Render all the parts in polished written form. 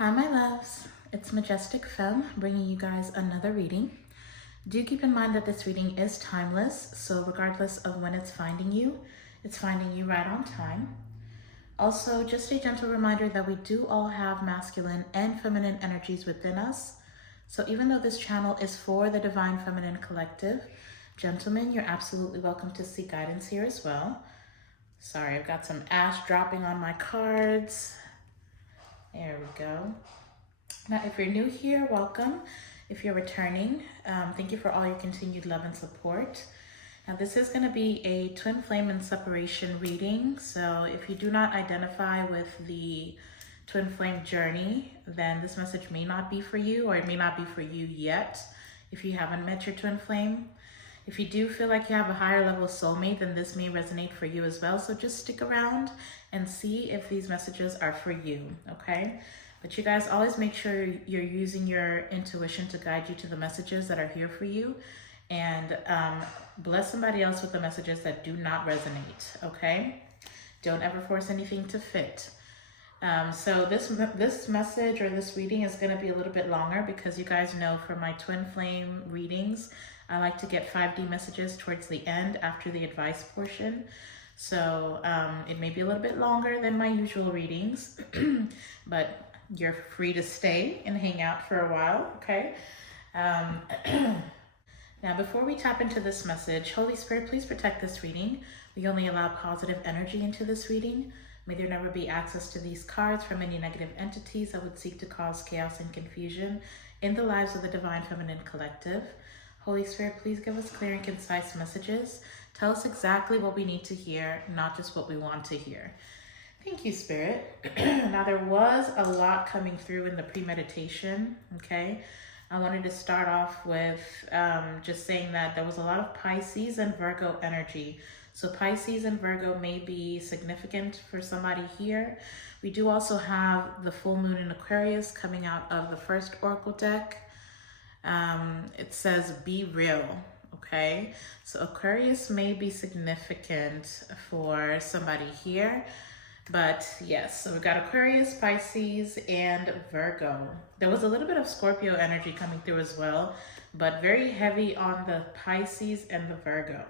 Hi, my loves. It's Majestic Femme bringing you guys another reading. Do keep in mind that this reading is timeless, so regardless of when it's finding you right on time. Also, just a gentle reminder that we do all have masculine and feminine energies within us. So even though this channel is for the Divine Feminine Collective, gentlemen, you're absolutely welcome to seek guidance here as well. Sorry, I've got some ash dropping on my cards. There we go. Now, if you're new here, welcome. If you're returning, thank you for all your continued love and support. Now, this is going to be a twin flame and separation reading. So if you do not identify with the twin flame journey, then this message may not be for you, or it may not be for you yet if you haven't met your twin flame. If you do feel like you have a higher level soulmate, then this may resonate for you as well. So just stick around and see if these messages are for you, okay? But you guys always make sure you're using your intuition to guide you to the messages that are here for you, and bless somebody else with the messages that do not resonate, okay? Don't ever force anything to fit. So this message or this reading is going to be a little bit longer because you guys know for my twin flame readings, I like to get 5D messages towards the end after the advice portion. So it may be a little bit longer than my usual readings, but you're free to stay and hang out for a while, okay? Now, before we tap into this message, Holy Spirit, please protect this reading. We only allow positive energy into this reading. May there never be access to these cards from any negative entities that would seek to cause chaos and confusion in the lives of the Divine Feminine Collective. Holy Spirit, please give us clear and concise messages. Tell us exactly what we need to hear, not just what we want to hear. Thank you, Spirit. Now, there was a lot coming through in the premeditation, okay? I wanted to start off with just saying that there was a lot of Pisces and Virgo energy. So Pisces and Virgo may be significant for somebody here. We do also have the full moon in Aquarius coming out of the first oracle deck. It says, be real, okay? So Aquarius may be significant for somebody here. But yes, so we've got Aquarius, Pisces, and Virgo. There was a little bit of Scorpio energy coming through as well, but very heavy on the Pisces and the Virgo.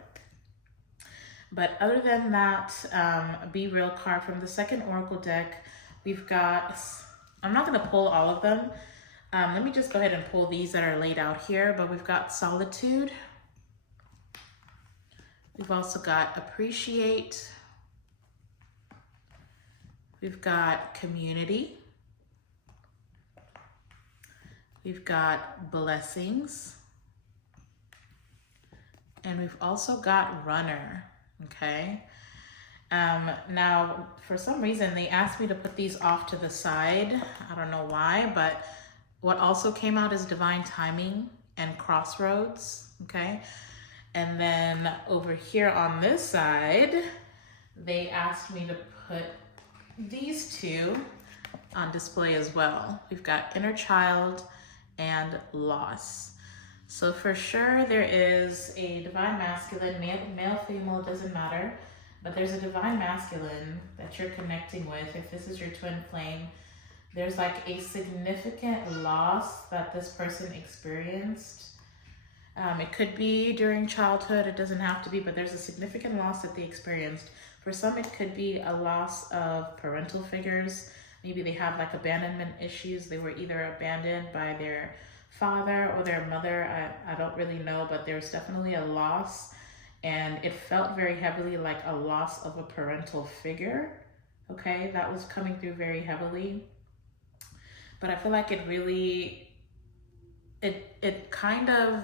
But other than that, Be Real card from the second oracle deck, we've got, I'm not going to pull all of them. Let me just go ahead and pull these that are laid out here, but we've got Solitude. We've also got Appreciate. We've got Community. We've got Blessings. And we've also got Runner, okay? Now, for some reason, they asked me to put these off to the side. I don't know why, but what also came out is Divine Timing and Crossroads, okay? And then over here on this side, they asked me to put these two on display as well. We've got Inner Child and Loss. So for sure there is a Divine Masculine, male, female, doesn't matter, but there's a Divine Masculine that you're connecting with. If this is your twin flame, there's like a significant loss that this person experienced. It could be during childhood, it doesn't have to be, but there's a significant loss that they experienced. For some, it could be a loss of parental figures. Maybe they have like abandonment issues. They were either abandoned by their father or their mother. I don't really know, but there's definitely a loss. And it felt very heavily like a loss of a parental figure. Okay, that was coming through very heavily. But I feel like it really, it kind of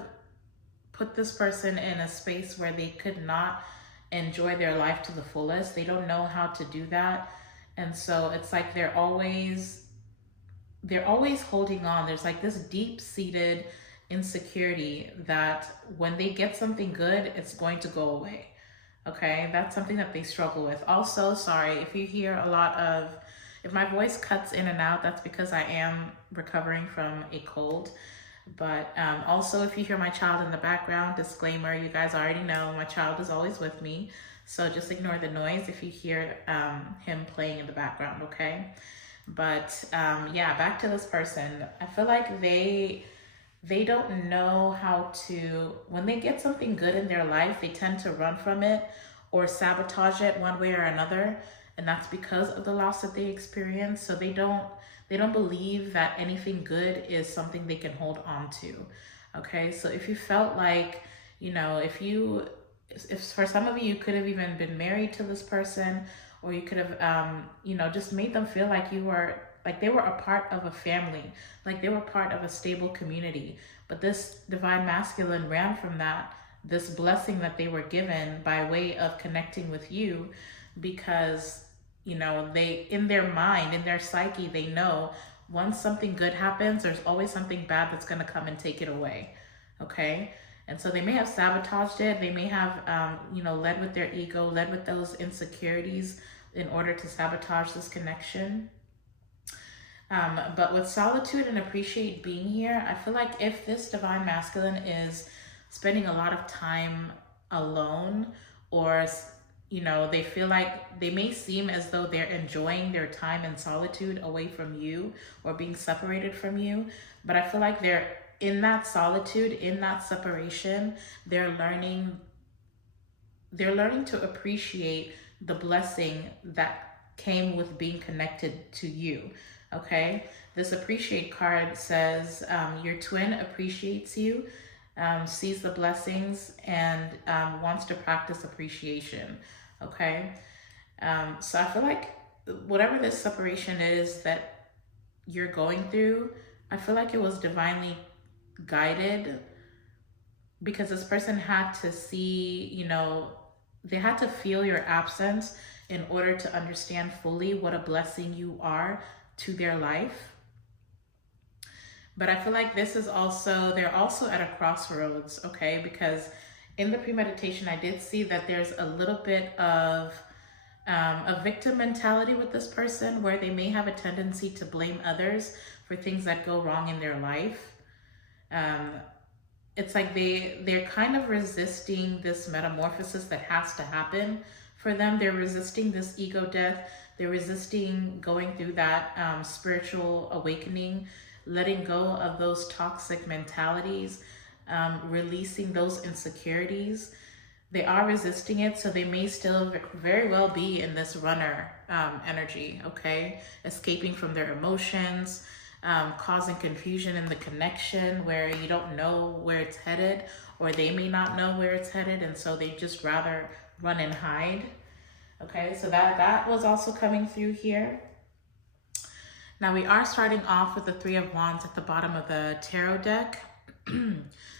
put this person in a space where they could not enjoy their life to the fullest. They don't know how to do that. And so it's like they're always holding on. There's like this deep-seated insecurity that when they get something good, it's going to go away. Okay, that's something that they struggle with. Also, sorry, if you hear a lot of, if my voice cuts in and out, that's because I am recovering from a cold. But also, if you hear my child in the background, disclaimer, you guys already know my child is always with me. So just ignore the noise if you hear him playing in the background, okay? But yeah, back to this person. I feel like they don't know how to, when they get something good in their life, they tend to run from it or sabotage it one way or another. And that's because of the loss that they experience. So they don't believe that anything good is something they can hold on to. Okay, so if you felt like, if for some of you, you could have even been married to this person, or you could have, just made them feel like they were a part of a family, like they were part of a stable community. But this divine masculine ran from that, this blessing that they were given by way of connecting with you, because, they, in their mind, in their psyche, they know once something good happens, there's always something bad that's going to come and take it away. Okay. And so they may have sabotaged it. They may have, led with their ego, led with those insecurities in order to sabotage this connection. But with solitude and appreciate being here, I feel like if this divine masculine is spending a lot of time alone, or, they feel like they may seem as though they're enjoying their time in solitude away from you or being separated from you. But I feel like they're in that solitude, in that separation, they're learning to appreciate the blessing that came with being connected to you. Okay, this appreciate card says your twin appreciates you, sees the blessings, and wants to practice appreciation. Okay, so I feel like whatever this separation is that you're going through, I feel like it was divinely guided, because this person had to see, they had to feel your absence in order to understand fully what a blessing you are to their life. But I feel like they're also at a crossroads, okay? Because in the premeditation, I did see that there's a little bit of a victim mentality with this person, where they may have a tendency to blame others for things that go wrong in their life. It's like they're kind of resisting this metamorphosis that has to happen for them. They're resisting this ego death. They're resisting going through that spiritual awakening, letting go of those toxic mentalities, releasing those insecurities. They are resisting it, so they may still very well be in this runner energy, okay? Escaping from their emotions, causing confusion in the connection where you don't know where it's headed, or they may not know where it's headed, and so they just rather run and hide. Okay, so that was also coming through here. Now we are starting off with the Three of Wands at the bottom of the tarot deck.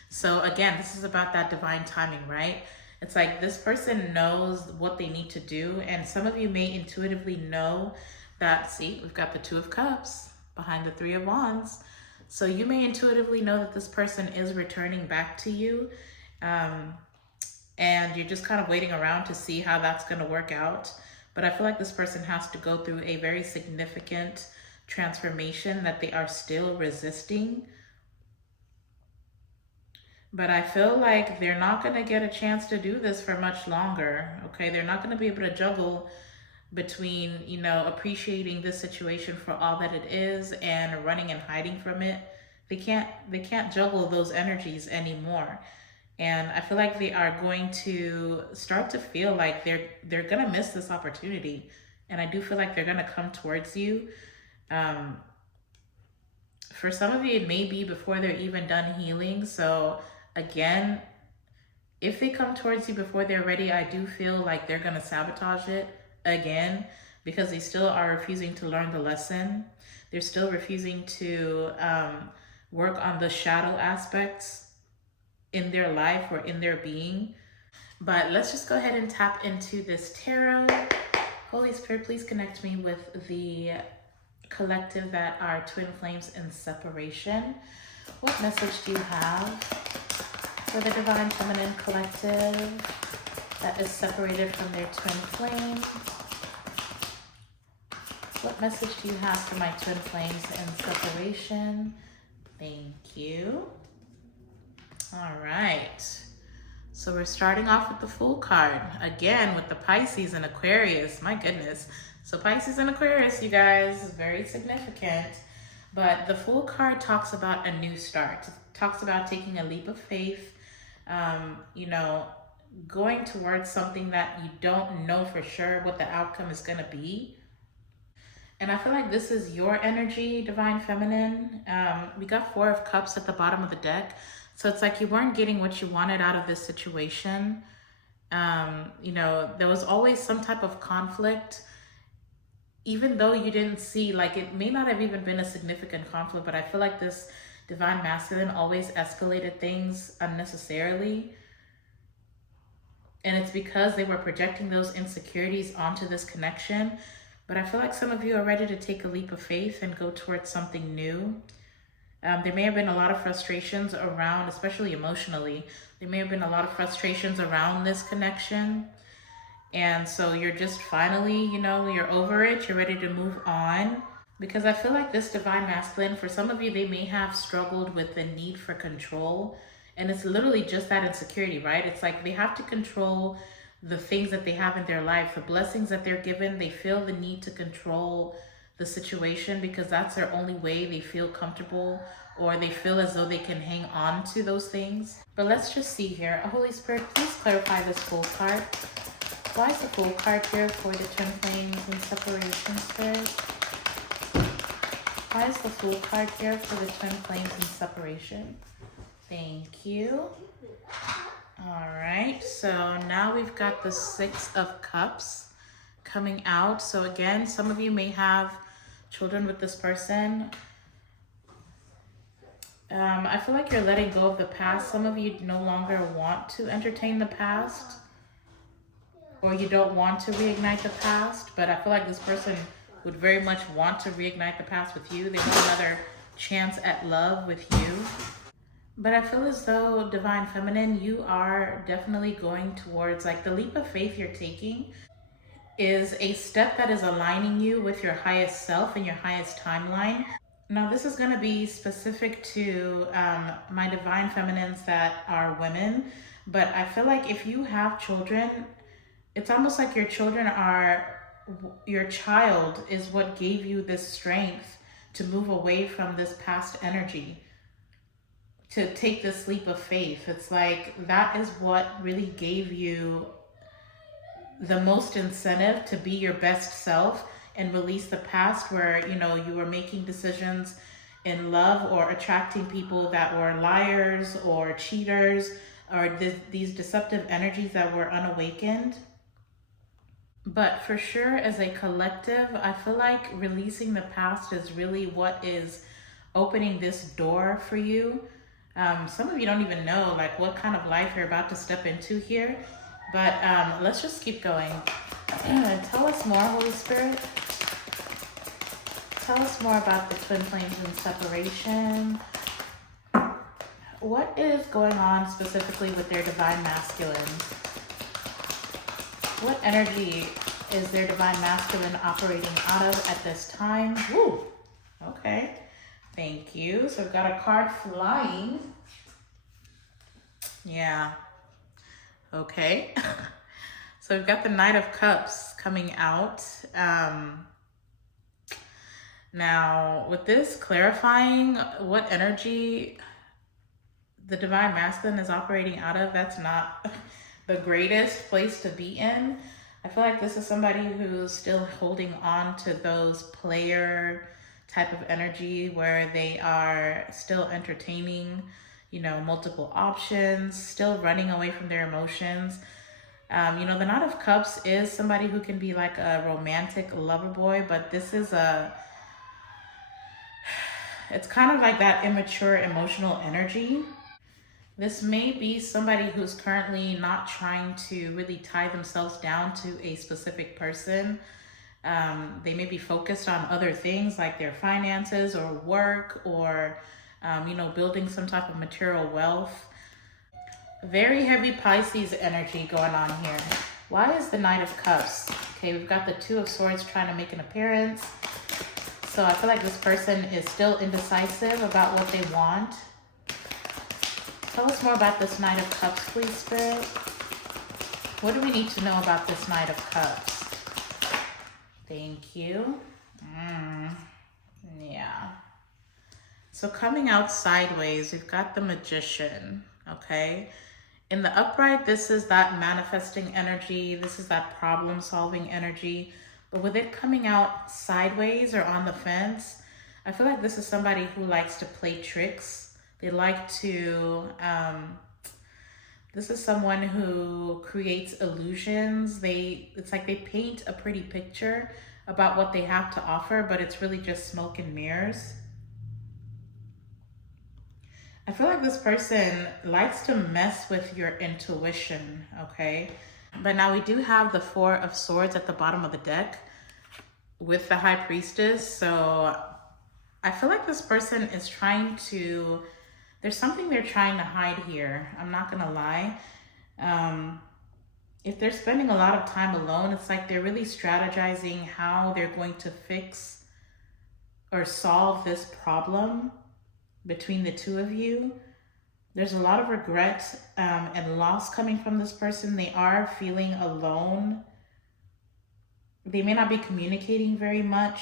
So again, this is about that divine timing, right? It's like this person knows what they need to do, and some of you may intuitively know that, see, we've got the Two of Cups behind the Three of Wands. So you may intuitively know that this person is returning back to you, and you're just kind of waiting around to see how that's going to work out. But I feel like this person has to go through a very significant transformation that they are still resisting. But I feel like they're not going to get a chance to do this for much longer. Okay, they're not going to be able to juggle between, appreciating this situation for all that it is and running and hiding from it. They can't juggle those energies anymore. And I feel like they are going to start to feel like they're going to miss this opportunity. And I do feel like they're going to come towards you. For some of you, it may be before they're even done healing. So again, if they come towards you before they're ready, I do feel like they're going to sabotage it again, because they still are refusing to learn the lesson. They're still refusing to work on the shadow aspects in their life or in their being. But let's just go ahead and tap into this tarot. Holy Spirit, please connect me with the collective that are twin flames in separation. What message do you have for the divine feminine collective that is separated from their twin flame? What message do you have for my twin flames in separation? Thank you. All right. So we're starting off with the Fool card. Again, with the Pisces and Aquarius. My goodness. So Pisces and Aquarius, you guys, is very significant. But the Fool card talks about a new start. It talks about taking a leap of faith, you know, going towards something that you don't know for sure what the outcome is going to be. And I feel like this is your energy, Divine Feminine. We got 4 of Cups at the bottom of the deck. So it's like you weren't getting what you wanted out of this situation. You know, there was always some type of conflict, even though you didn't see, like, it may not have even been a significant conflict, but I feel like this Divine Masculine always escalated things unnecessarily. And it's because they were projecting those insecurities onto this connection. But I feel like some of you are ready to take a leap of faith and go towards something new. There may have been a lot of frustrations around, especially emotionally, there may have been a lot of frustrations around this connection. And so you're just finally, you know, you're over it, you're ready to move on. Because I feel like this Divine Masculine, for some of you, they may have struggled with the need for control. And it's literally just that insecurity, right? It's like they have to control the things that they have in their life, the blessings that they're given. They feel the need to control the situation because that's their only way they feel comfortable, or they feel as though they can hang on to those things. But let's just see here. Holy Spirit, please clarify this Fool card. Why is the Fool card here for the Twin Flames and Separation, Spirit? Why is the Fool card here for the Twin Flames and Separation? Thank you. All right, so now we've got the 6 of Cups coming out. So again, some of you may have children with this person. I feel like you're letting go of the past. Some of you no longer want to entertain the past, or you don't want to reignite the past, but I feel like this person would very much want to reignite the past with you. They want another chance at love with you. But I feel as though, Divine Feminine, you are definitely going towards, like, the leap of faith you're taking is a step that is aligning you with your highest self and your highest timeline. Now, this is going to be specific to my Divine Feminines that are women, but I feel like if you have children, it's almost like your child is what gave you this strength to move away from this past energy, to take this leap of faith. It's like that is what really gave you the most incentive to be your best self and release the past where, you know, you were making decisions in love or attracting people that were liars or cheaters or these deceptive energies that were unawakened. But for sure, as a collective, I feel like releasing the past is really what is opening this door for you. Some of you don't even know like what kind of life you're about to step into here. But let's just keep going. Tell us more, Holy Spirit. Tell us more about the Twin Flames and Separation. What is going on specifically with their Divine Masculine? What energy is their Divine Masculine operating out of at this time? Woo! Okay. Thank you. So we've got a card flying. Yeah. Okay. So we've got the Knight of Cups coming out. Now, with this clarifying what energy the Divine Masculine is operating out of, that's not the greatest place to be in. I feel like this is somebody who's still holding on to those player type of energy where they are still entertaining, you know, multiple options, still running away from their emotions. You know, the Knight of Cups is somebody who can be like a romantic lover boy, but this is it's kind of like that immature emotional energy. This may be somebody who's currently not trying to really tie themselves down to a specific person. They may be focused on other things like their finances or work or, you know, building some type of material wealth. Very heavy Pisces energy going on here. Why is the Knight of Cups? Okay, we've got the Two of Swords trying to make an appearance. So I feel like this person is still indecisive about what they want. Tell us more about this Knight of Cups, please, Spirit. What do we need to know about this Knight of Cups? Thank you. Yeah. So coming out sideways, we've got the Magician, okay? In the upright, this is that manifesting energy. This is that problem solving energy. But with it coming out sideways or on the fence, I feel like this is somebody who likes to play tricks. They like to, this is someone who creates illusions. It's like they paint a pretty picture about what they have to offer, but it's really just smoke and mirrors. I feel like this person likes to mess with your intuition, okay? But now we do have the Four of Swords at the bottom of the deck with the High Priestess. So I feel like this person is trying to, there's something they're trying to hide here. I'm not gonna lie. If they're spending a lot of time alone, it's like they're really strategizing how they're going to fix or solve this problem between the two of you. There's a lot of regret and loss coming from this person. They are feeling alone. They may not be communicating very much,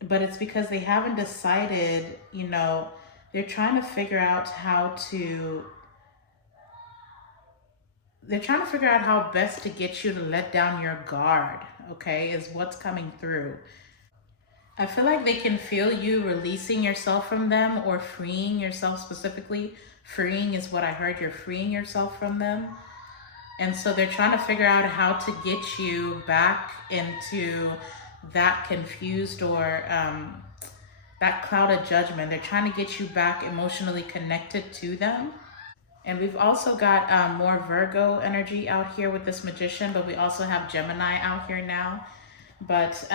but it's because they haven't decided, you know, they're trying to figure out how best to get you to let down your guard, okay, is what's coming through. I feel like they can feel you releasing yourself from them or freeing yourself specifically. Freeing is what I heard. You're freeing yourself from them. And so they're trying to figure out how to get you back into that confused or that cloud of judgment. They're trying to get you back emotionally connected to them. And we've also got more Virgo energy out here with this Magician, but we also have Gemini out here now. But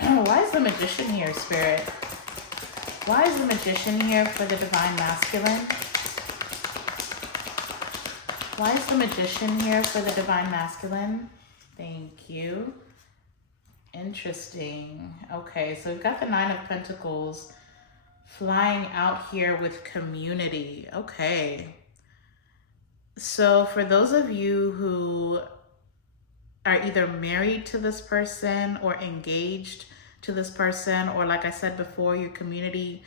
why is the Magician here, Spirit? Why is the Magician here for the Divine Masculine? Why is the Magician here for the Divine Masculine? Thank you. Interesting. Okay, so we've got the Nine of Pentacles flying out here with community. Okay. So for those of you who are either married to this person or engaged to this person, or like I said before, your community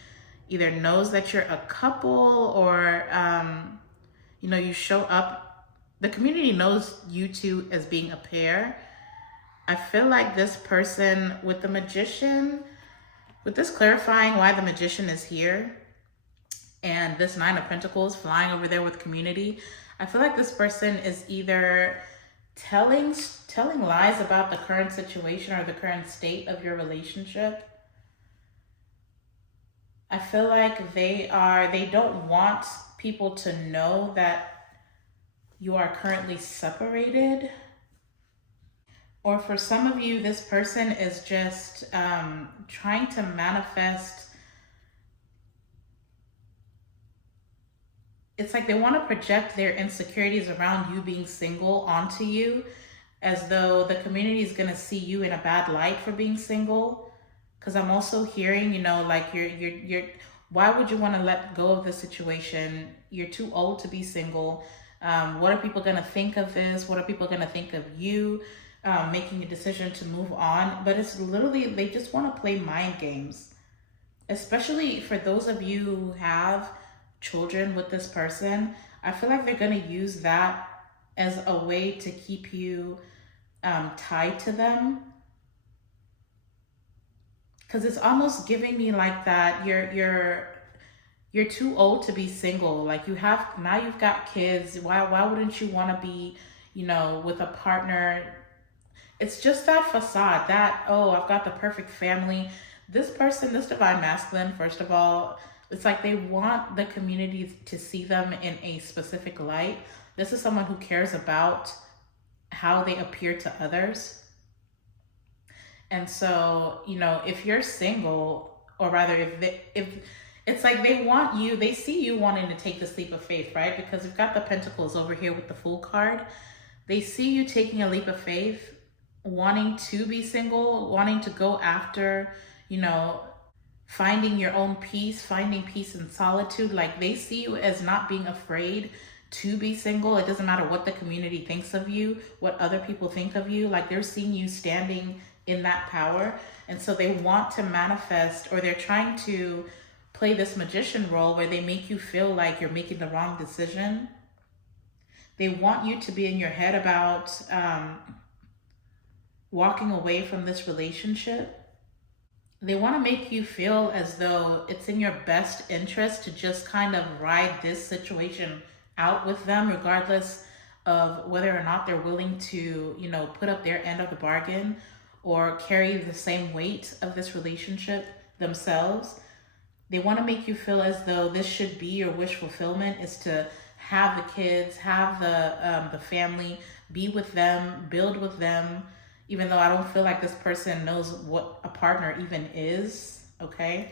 either knows that you're a couple or, you know, you show up, the community knows you two as being a pair. I feel like this person with the Magician, with this clarifying why the Magician is here and this Nine of Pentacles flying over there with community, I feel like this person is either telling lies about the current situation or the current state of your relationship. I feel like they don't want people to know that you are currently separated. Or for some of you, this person is just trying to manifest. It's like they want to project their insecurities around you being single onto you, as though the community is going to see you in a bad light for being single. Because I'm also hearing, you know, like you're why would you want to let go of this situation? You're too old to be single. What are people going to think of this? What are people going to think of you making a decision to move on? But it's literally, they just want to play mind games. Especially for those of you who have children with this person, I feel like they're going to use that as a way to keep you tied to them. Because it's almost giving me like that you're too old to be single. Like you've got kids. Why wouldn't you want to be, you know, with a partner? It's just that facade that, oh, I've got the perfect family. This person, this Divine Masculine, first of all, it's like they want the community to see them in a specific light. This is someone who cares about how they appear to others. And so, you know, if you're single, or rather if it's like they see you wanting to take this leap of faith, right? Because we've got the Pentacles over here with the Fool card. They see you taking a leap of faith, wanting to be single, wanting to go after, you know, finding your own peace, finding peace in solitude. Like they see you as not being afraid to be single. It doesn't matter what the community thinks of you, what other people think of you. Like, they're seeing you standing in that power. And so they want to manifest, or they're trying to play this magician role where they make you feel like you're making the wrong decision. They want you to be in your head about walking away from this relationship. They want to make you feel as though it's in your best interest to just kind of ride this situation out with them, regardless of whether or not they're willing to, you know, put up their end of the bargain or carry the same weight of this relationship themselves. They want to make you feel as though this should be your wish fulfillment, is to have the kids, have the family, be with them, build with them, even though I don't feel like this person knows what a partner even is, okay?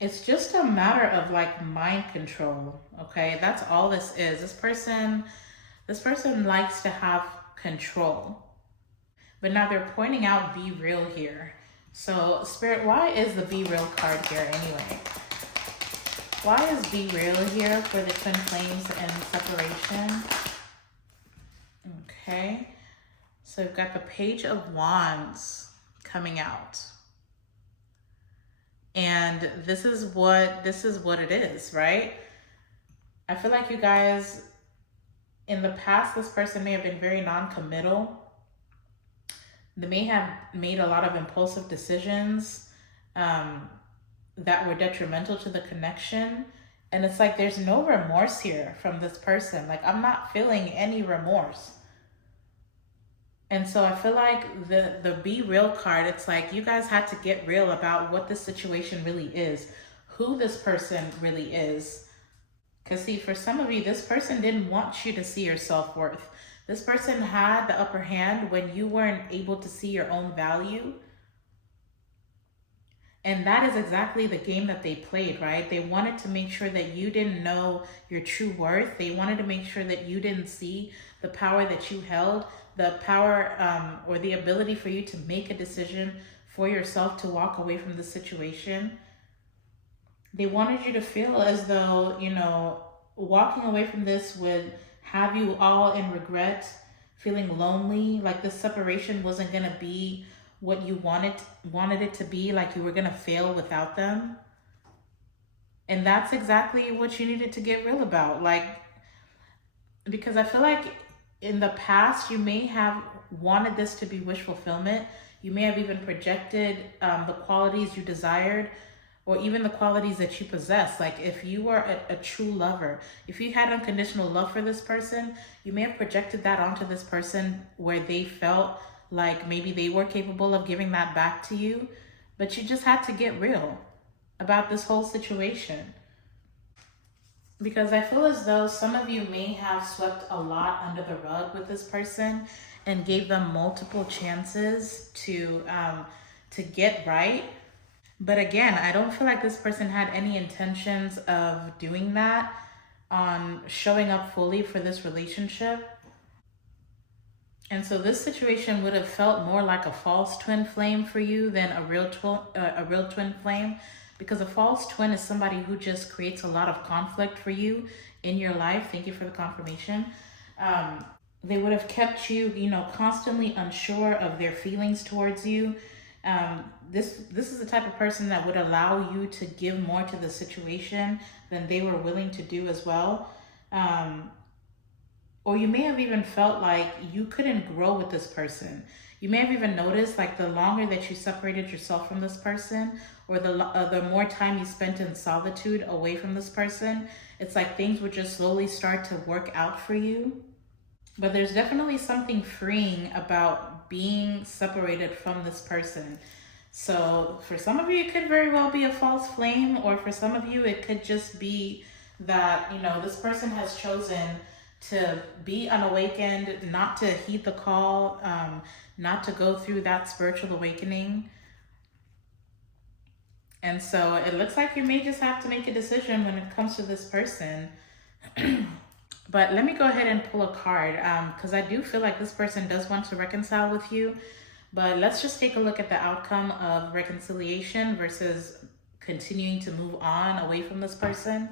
It's just a matter of like mind control, okay? That's all this is. This person likes to have control. But now they're pointing out be real here. So Spirit, why is the be real card here anyway? Why is be real here for the twin flames and separation? Okay. So we've got the Page of Wands coming out. And this is what it is, right? I feel like you guys, in the past, this person may have been very non-committal. They may have made a lot of impulsive decisions that were detrimental to the connection. And it's like there's no remorse here from this person. Like, I'm not feeling any remorse. And so I feel like the be real card, it's like you guys had to get real about what this situation really is, who this person really is. Because see, for some of you, this person didn't want you to see your self-worth. This person had the upper hand when you weren't able to see your own value. And that is exactly the game that they played, right? They wanted to make sure that you didn't know your true worth. They wanted to make sure that you didn't see the power that you held, the power or the ability for you to make a decision for yourself to walk away from the situation. They wanted you to feel as though, you know, walking away from this would have you all in regret, feeling lonely, like this separation wasn't going to be what you wanted it to be, like you were going to fail without them. And that's exactly what you needed to get real about. Like, because I feel like in the past, you may have wanted this to be wish fulfillment. You may have even projected the qualities you desired, or even the qualities that you possess. Like if you were a true lover, if you had unconditional love for this person, you may have projected that onto this person where they felt like maybe they were capable of giving that back to you. But you just had to get real about this whole situation. Because I feel as though some of you may have swept a lot under the rug with this person and gave them multiple chances to get right. But again, I don't feel like this person had any intentions of doing that, on showing up fully for this relationship. And so this situation would have felt more like a false twin flame for you than a real twin flame. Because a false twin is somebody who just creates a lot of conflict for you in your life. Thank you for the confirmation. They would have kept you, you know, constantly unsure of their feelings towards you. This is the type of person that would allow you to give more to the situation than they were willing to do as well. Or you may have even felt like you couldn't grow with this person. You may have even noticed, like, the longer that you separated yourself from this person, or the more time you spent in solitude away from this person, it's like things would just slowly start to work out for you. But there's definitely something freeing about being separated from this person. So for some of you, it could very well be a false flame, or for some of you, it could just be that, you know, this person has chosen to be unawakened, not to heed the call, not to go through that spiritual awakening. And so it looks like you may just have to make a decision when it comes to this person. But let me go ahead and pull a card, because I do feel like this person does want to reconcile with you. But let's just take a look at the outcome of reconciliation versus continuing to move on away from this person.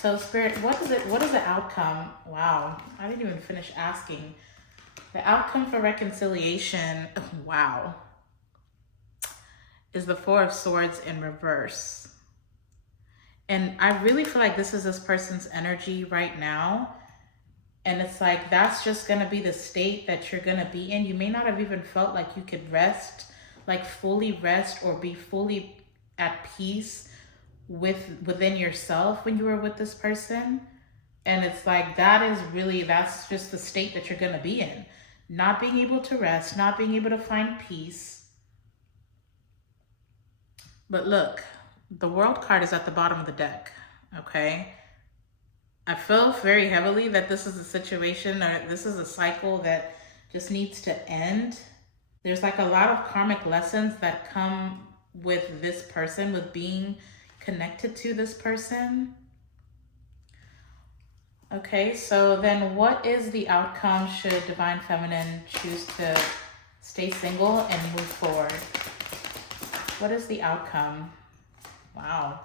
So Spirit, what is it? What is the outcome? Wow, I didn't even finish asking. The outcome for reconciliation, wow, is the Four of Swords in reverse. And I really feel like this is this person's energy right now. And it's like, that's just going to be the state that you're going to be in. You may not have even felt like you could rest, like fully rest or be fully at peace within yourself when you were with this person. And it's like, that's just the state that you're going to be in. Not being able to rest, not being able to find peace. But look, the World card is at the bottom of the deck, okay? I feel very heavily that this is a situation or this is a cycle that just needs to end. There's like a lot of karmic lessons that come with this person, with being connected to this person. Okay, so then what is the outcome should Divine Feminine choose to stay single and move forward? What is the outcome? Wow.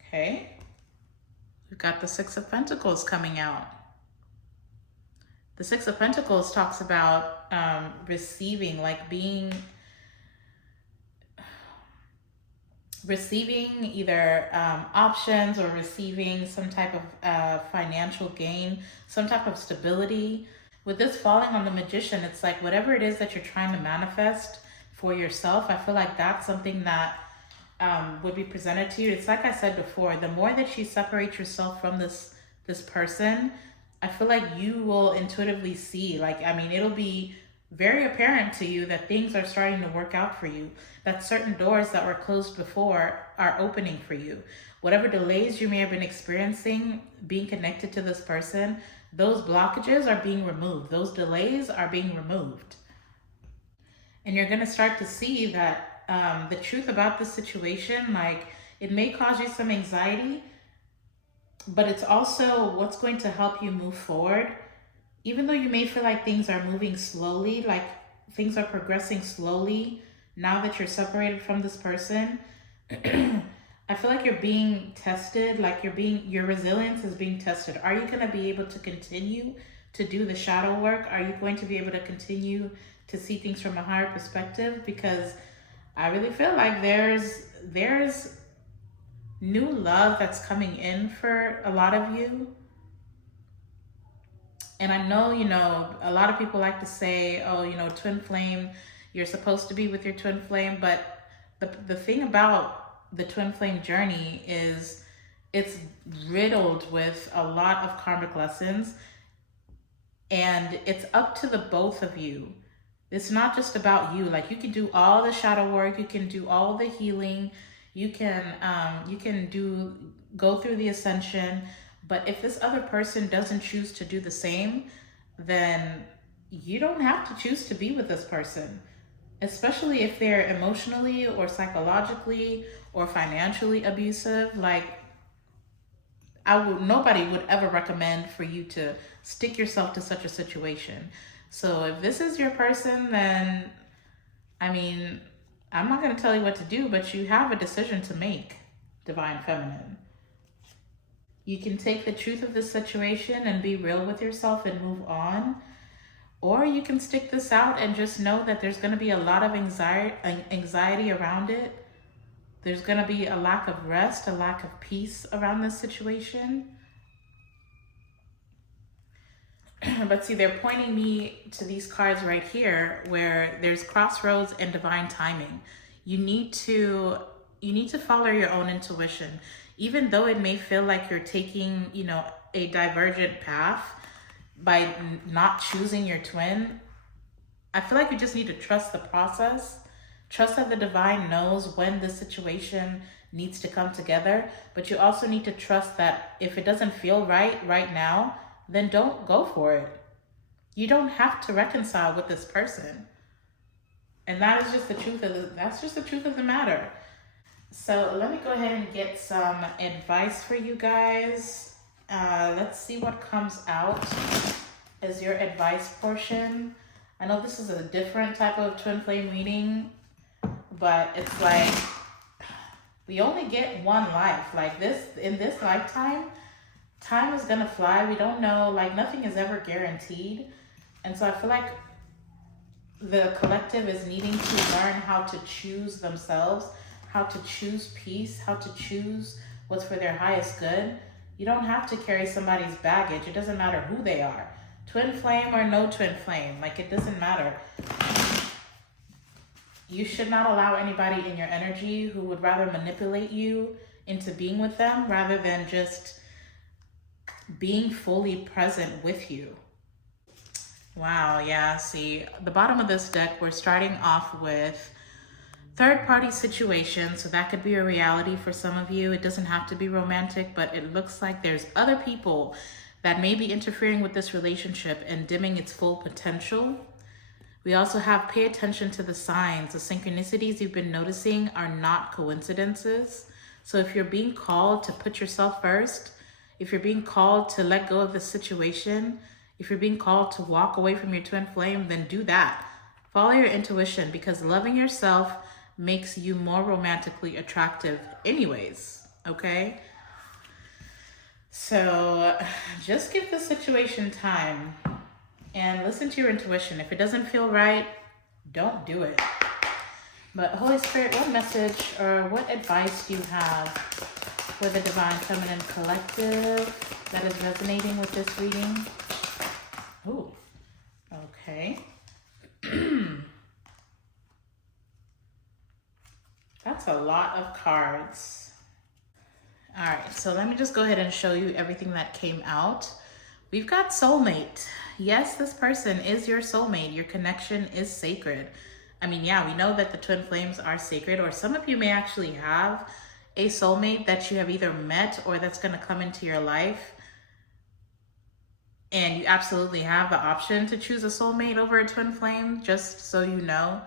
Okay. We've got the Six of Pentacles coming out. The Six of Pentacles talks about receiving, like receiving either options or receiving some type of financial gain, some type of stability. With this falling on the Magician, it's like whatever it is that you're trying to manifest for yourself, I feel like that's something that would be presented to you. It's like I said before, the more that you separate yourself from this person, I feel like you will intuitively see, like, I mean, it'll be very apparent to you that things are starting to work out for you, that certain doors that were closed before are opening for you. Whatever delays you may have been experiencing being connected to this person, those blockages are being removed. Those delays are being removed. And you're going to start to see that the truth about this situation, like, it may cause you some anxiety, but it's also what's going to help you move forward. Even though you may feel like things are moving slowly, like things are progressing slowly now that you're separated from this person, I feel like you're being tested, like your resilience is being tested. Are you going to be able to continue to do the shadow work? Are you going to be able to continue to see things from a higher perspective? Because I really feel like there's new love that's coming in for a lot of you. And I know, you know, a lot of people like to say, oh, you know, twin flame, you're supposed to be with your twin flame. But the thing about the twin flame journey is it's riddled with a lot of karmic lessons. And it's up to the both of you. It's not just about you. Like, you can do all the shadow work, you can do all the healing, you can go through the ascension. But if this other person doesn't choose to do the same, then you don't have to choose to be with this person, especially if they're emotionally or psychologically or financially abusive. Like, nobody would ever recommend for you to stick yourself to such a situation. So if this is your person, then, I mean, I'm not going to tell you what to do, but you have a decision to make, Divine Feminine. You can take the truth of this situation and be real with yourself and move on. Or you can stick this out and just know that there's going to be a lot of anxiety around it. There's going to be a lack of rest, a lack of peace around this situation. But see, they're pointing me to these cards right here where there's crossroads and divine timing. You need to follow your own intuition. Even though it may feel like you're taking, you know, a divergent path by not choosing your twin, I feel like you just need to trust the process. Trust that the divine knows when the situation needs to come together. But you also need to trust that if it doesn't feel right now, then don't go for it. You don't have to reconcile with this person. And that is just the truth of the matter. So let me go ahead and get some advice for you guys. Let's see what comes out as your advice portion. I know this is a different type of twin flame reading, but it's like We only get one life. Like this, in this lifetime, time is gonna fly. We don't know, like nothing is ever guaranteed. And so I feel like the collective is needing to learn how to choose themselves, how to choose peace, how to choose what's for their highest good. You don't have to carry somebody's baggage. It doesn't matter who they are. Twin flame or no twin flame, like it doesn't matter. You should not allow anybody in your energy who would rather manipulate you into being with them rather than just being fully present with you. Wow, yeah, see, the bottom of this deck, we're starting off with third-party situation. So that could be a reality for some of you. It doesn't have to be romantic, but it looks like there's other people that may be interfering with this relationship and dimming its full potential. We also have pay attention to the signs. The synchronicities you've been noticing are not coincidences. So if you're being called to put yourself first, if you're being called to let go of the situation, if you're being called to walk away from your twin flame, then do that. Follow your intuition, because loving yourself makes you more romantically attractive anyways, okay? So just give the situation time and listen to your intuition. If it doesn't feel right, don't do it. But Holy Spirit, what message or what advice do you have for the Divine Feminine Collective that is resonating with this reading? Ooh, okay. That's a lot of cards. All right, so let me just go ahead and show you everything that came out. We've got soulmate. Yes, this person is your soulmate. Your connection is sacred. I mean, yeah, we know that the twin flames are sacred, or some of you may actually have a soulmate that you have either met or that's going to come into your life. And you absolutely have the option to choose a soulmate over a twin flame, just so you know.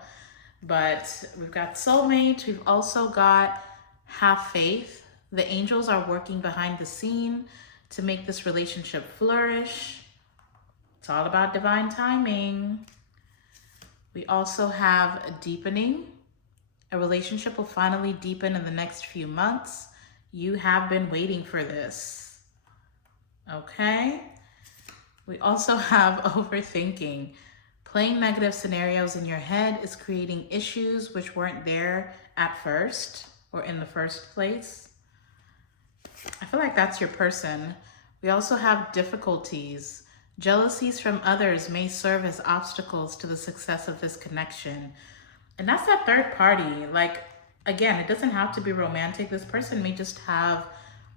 But we've got soulmate. We've also got have faith. The angels are working behind the scene to make this relationship flourish. It's all about divine timing. We also have deepening. A relationship will finally deepen in the next few months. You have been waiting for this. Okay? We also have overthinking. Playing negative scenarios in your head is creating issues which weren't there at first or in the first place. I feel like that's your person. We also have difficulties. Jealousies from others may serve as obstacles to the success of this connection. And that's that third party. Like, again, it doesn't have to be romantic. This person may just have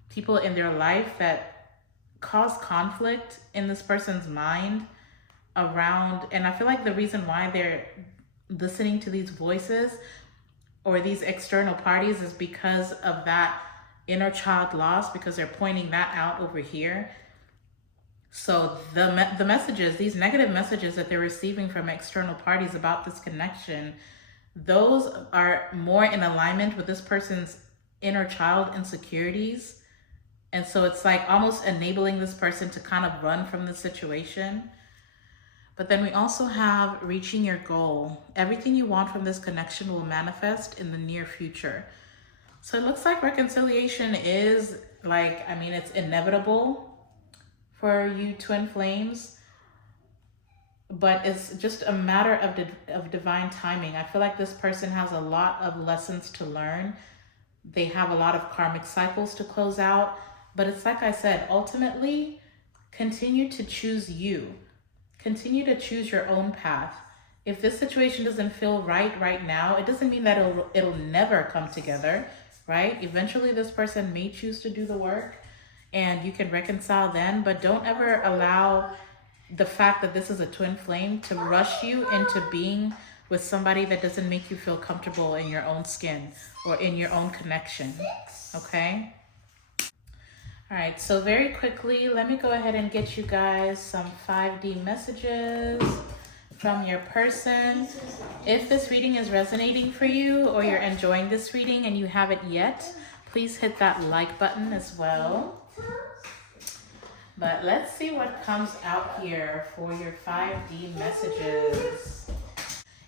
people in their life that cause conflict in this person's mind around. And I feel like the reason why they're listening to these voices or these external parties is because of that inner child loss, because they're pointing that out over here. So the messages, these negative messages that they're receiving from external parties about this connection, those are more in alignment with this person's inner child insecurities. And so it's like almost enabling this person to kind of run from the situation. But then we also have reaching your goal. Everything you want from this connection will manifest in the near future. So it looks like reconciliation is like, I mean, it's inevitable for you twin flames, but it's just a matter of divine timing. I feel like this person has a lot of lessons to learn. They have a lot of karmic cycles to close out, but it's like I said, ultimately, continue to choose you. Continue to choose your own path. If this situation doesn't feel right now, it doesn't mean that it'll never come together, right? Eventually this person may choose to do the work and you can reconcile then, but don't ever allow the fact that this is a twin flame to rush you into being with somebody that doesn't make you feel comfortable in your own skin or in your own connection, okay? All right, so very quickly, let me go ahead and get you guys some 5D messages from your person. If this reading is resonating for you or you're enjoying this reading and you haven't yet, please hit that like button as well. But let's see what comes out here for your 5D messages.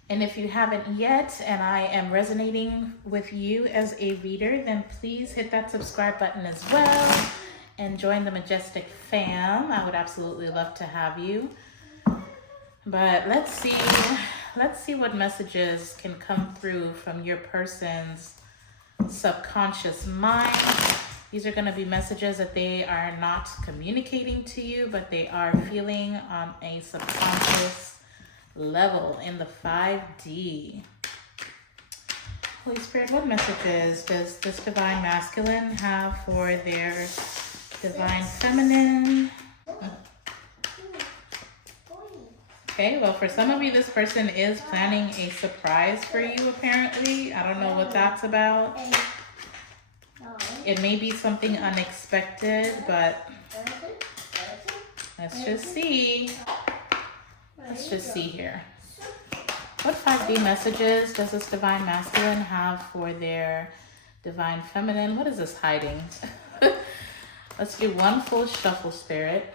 And if you haven't yet, and I am resonating with you as a reader, then please hit that subscribe button as well and join the Majestic fam. I would absolutely love to have you. But let's see what messages can come through from your person's subconscious mind. These are going to be messages that they are not communicating to you, but they are feeling on a subconscious level in the 5D. Holy Spirit, what messages does this divine masculine have for their divine feminine? Okay, well, for some of you, this person is planning a surprise for you, apparently. I don't know what that's about. It may be something unexpected, but let's just see. Let's just see here. What 5D messages does this divine masculine have for their divine feminine? What is this hiding? Let's do one full shuffle, Spirit.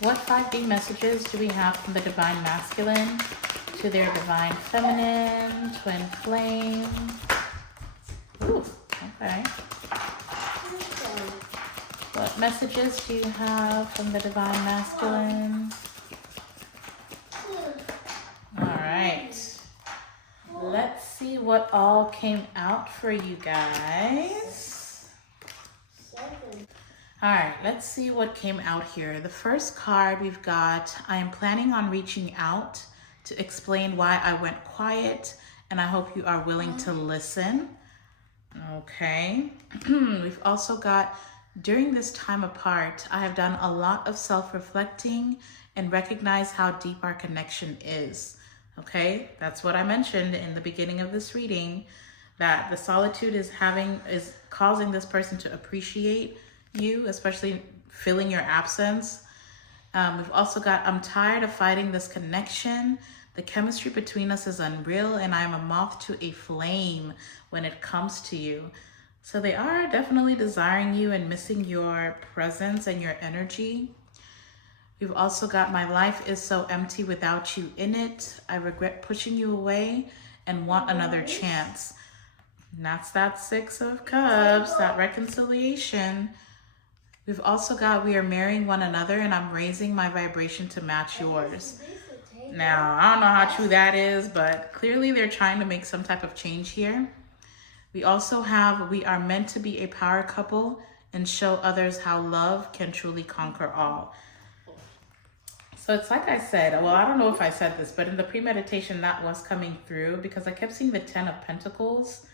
What 5D messages do we have from the divine masculine to their divine feminine, twin flame? Ooh, okay. What messages do you have from the divine masculine? All right. Let's see what all came out for you guys. All right, let's see what came out here. The first card we've got, I am planning on reaching out to explain why I went quiet, and I hope you are willing to listen. Okay. We've also got, during this time apart, I have done a lot of self-reflecting and recognize how deep our connection is. Okay, that's what I mentioned in the beginning of this reading, that the solitude is causing this person to appreciate you, especially feeling your absence. We've also got, I'm tired of fighting this connection. The chemistry between us is unreal, and I'm a moth to a flame when it comes to you. So they are definitely desiring you and missing your presence and your energy. We've also got, my life is so empty without you in it. I regret pushing you away and want another chance. And that's that 6 of Cups, that reconciliation. We've also got, we are marrying one another and I'm raising my vibration to match yours. Now, I don't know how true that is, but clearly they're trying to make some type of change here. We also have, we are meant to be a power couple and show others how love can truly conquer all. So it's like I said, well, I don't know if I said this, but in the premeditation that was coming through, because I kept seeing the 10 of Pentacles.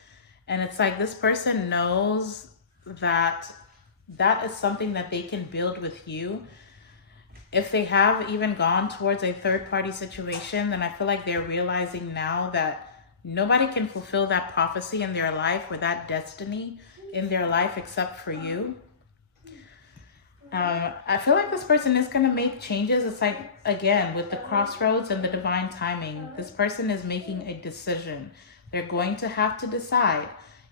And it's like this person knows that that is something that they can build with you. If they have even gone towards a third-party situation, then I feel like they're realizing now that nobody can fulfill that prophecy in their life or that destiny in their life except for you. I feel like this person is going to make changes. It's like, again, with the crossroads and the divine timing, this person is making a decision. They're going to have to decide.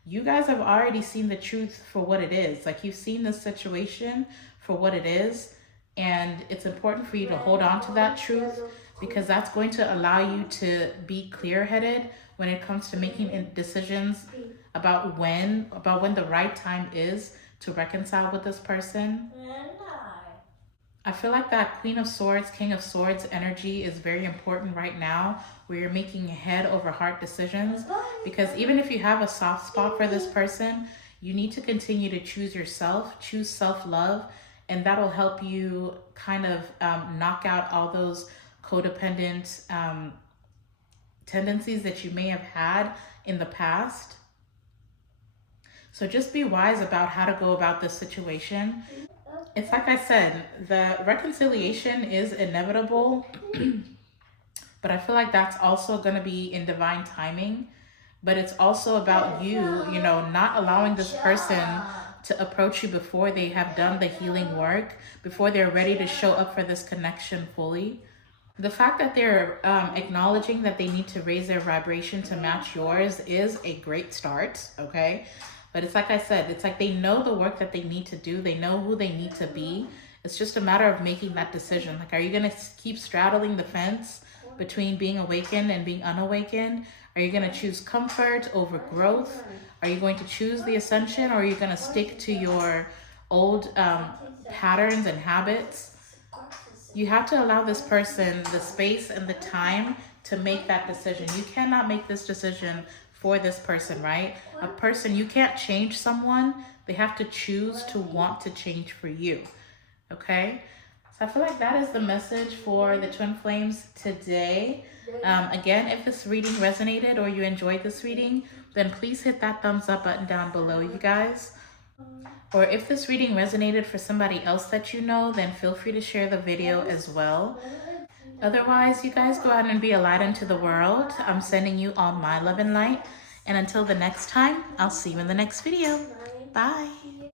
You guys have already seen the truth for what it is. Like, you've seen this situation for what it is. And it's important for you to hold on to that truth, because that's going to allow you to be clear-headed when it comes to making decisions about when the right time is to reconcile with this person. I feel like that Queen of Swords, King of Swords energy is very important right now, where you're making head over heart decisions, because even if you have a soft spot for this person, you need to continue to choose yourself, choose self-love, and that'll help you kind of knock out all those codependent tendencies that you may have had in the past. So just be wise about how to go about this situation. It's like I said, the reconciliation is inevitable, but I feel like that's also going to be in divine timing. But it's also about you, not allowing this person to approach you before they have done the healing work, before they're ready to show up for this connection fully. The fact that they're acknowledging that they need to raise their vibration to match yours is a great start, okay? But it's like I said, it's like they know the work that they need to do. They know who they need to be. It's just a matter of making that decision. Like, are you going to keep straddling the fence between being awakened and being unawakened? Are you going to choose comfort over growth? Are you going to choose the ascension, or are you going to stick to your old patterns and habits? You have to allow this person the space and the time to make that decision. You cannot make this decision for this person, right? A person, you can't change someone. They have to choose to want to change for you, okay? So I feel like that is the message for the twin flames today. Again, if this reading resonated or you enjoyed this reading, then please hit that thumbs up button down below, you guys. Or if this reading resonated for somebody else that you know, then feel free to share the video as well. Otherwise, you guys go out and be a light into the world. I'm sending you all my love and light. And until the next time, I'll see you in the next video. Bye.